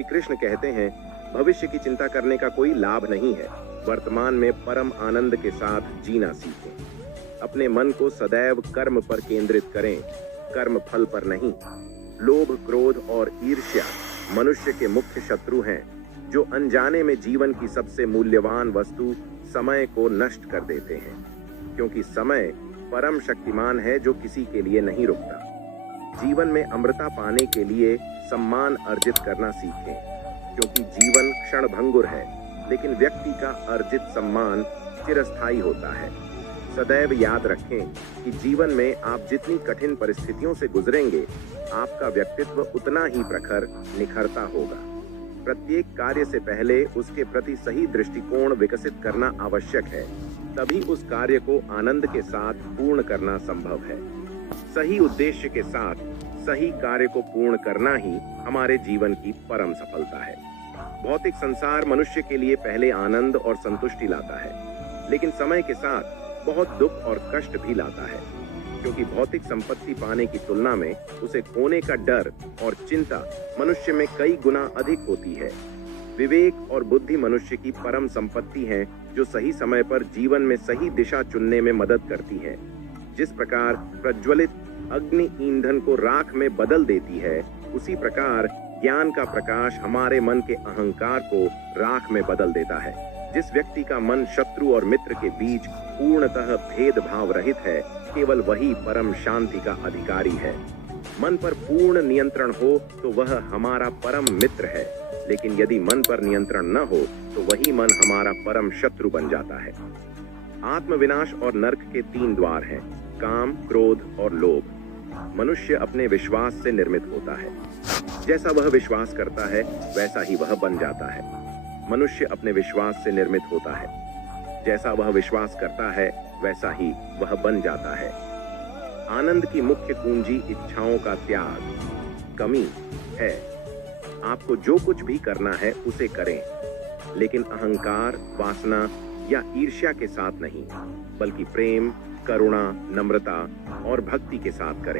जबकि कृष्ण कहते हैं भविष्य की चिंता करने का कोई लाभ नहीं है। वर्तमान में परम आनंद के साथ जीना सीखें। अपने मन को सदैव कर्म पर केंद्रित करें, कर्म फल पर नहीं। लोभ, क्रोध और ईर्ष्या मनुष्य के मुख्य शत्रु हैं, जो अनजाने में जीवन की सबसे मूल्यवान वस्तु समय को नष्ट कर देते हैं। क्योंकि समय परम शक्तिमान है जो किसी के लिए नहीं रुकता। जीवन में अमृता पाने के लिए सम्मान अर्जित करना सीखें, क्योंकि जीवन क्षणभंगुर है, लेकिन व्यक्ति का अर्जित सम्मान चिरस्थायी होता है। सदैव याद रखें कि जीवन में आप जितनी कठिन परिस्थितियों से गुजरेंगे, आपका व्यक्तित्व उतना ही प्रखर निखरता होगा। प्रत्येक कार्य से पहले उसके प्रति सही दृष्टिकोण विकसित करना आवश्यक है, तभी उस कार्य को आनंद के साथ पूर्ण करना संभव है। सही उद्देश्य के साथ सही कार्य को पूर्ण करना ही हमारे जीवन की परम सफलता है। भौतिक संसार मनुष्य के लिए पहले आनंद और संतुष्टि लाता है, लेकिन समय के साथ बहुत दुख और कष्ट भी लाता है, क्योंकि भौतिक संपत्ति पाने की तुलना में उसे खोने का डर और चिंता मनुष्य में कई गुना अधिक होती है। विवेक और बुद्धि मनुष्य की परम संपत्ति है, जो सही समय पर जीवन में सही दिशा चुनने में मदद करती है। जिस प्रकार प्रज्वलित अग्नि ईंधन को राख में बदल देती है, उसी प्रकार ज्ञान का प्रकाश हमारे मन के अहंकार को राख में बदल देता है। जिस व्यक्ति का मन शत्रु और मित्र के बीच पूर्णतः भेदभाव रहित है, केवल वही परम शांति का अधिकारी है। मन पर पूर्ण नियंत्रण हो तो वह हमारा परम मित्र है, लेकिन यदि मन पर नियंत्रण न हो तो वही मन हमारा परम शत्रु बन जाता है। आत्मविनाश और नरक के 3 द्वार हैं: काम, क्रोध और लोभ। मनुष्य अपने विश्वास से निर्मित होता है। जैसा वह विश्वास करता है, वैसा ही वह बन जाता है। मनुष्य अपने विश्वास से निर्मित होता है। जैसा वह विश्वास करता है, वैसा ही वह बन जाता है। आनंद की मुख्य कुंजी इच्छाओं का त्याग, कमी है। आपको जो कुछ भी करना है उसे करें, लेकिन अहंकार, वासना या ईर्ष्या के साथ नहीं, बल्कि प्रेम, करुणा, नम्रता और भक्ति के साथ करें।